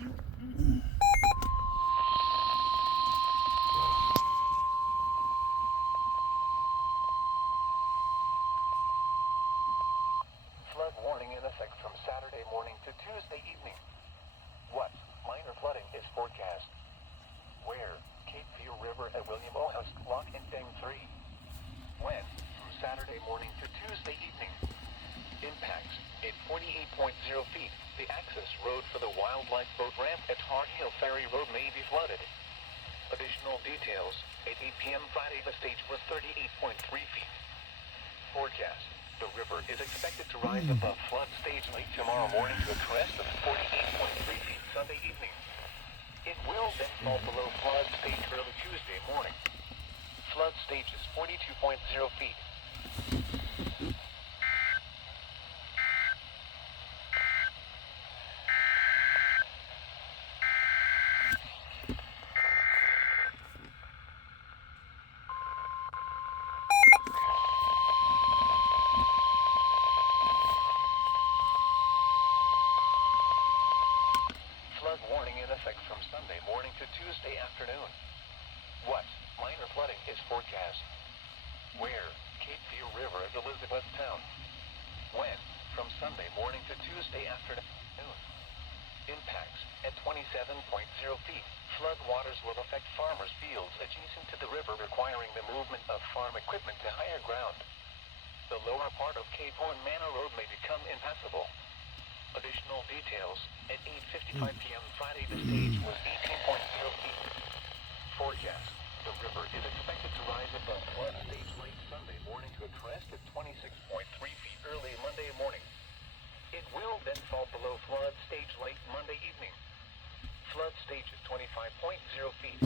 Flood warning in effect from Saturday morning to Tuesday evening. What minor flooding is forecast? Where? KHB River at William O. House, Lock and Deng 3. When? From Saturday morning to Tuesday evening. Impacts at 48.0 feet. The access road for the wildlife boat ramp at Tar Heel Ferry Road may be flooded. Additional details. At 8 p.m. Friday, the stage was 38.3 feet. Forecast. The river is expected to rise above flood stage late tomorrow morning to a crest of 48.3 feet Sunday evening. It will then fall below flood stage early Tuesday morning. Flood stage is 42.0 feet. Flood warning in effect from Sunday morning to Tuesday afternoon. What minor flooding is forecast? Where? KHB River at Elizabethtown. When? From Sunday morning to Tuesday afternoon. Impacts at 27.0 feet. Flood waters will affect farmers' fields adjacent to the river, requiring the movement of farm equipment to higher ground. The lower part of Cape Horn Manor Road may become impassable. Additional details. At 8:55 p.m. Friday, the stage was 18.0 feet. Forecast. The river is expected to rise above flood stage late Sunday morning to a crest at 26.3 feet early Monday morning. It will then fall below flood stage late Monday evening. Flood stage is 25.0 feet.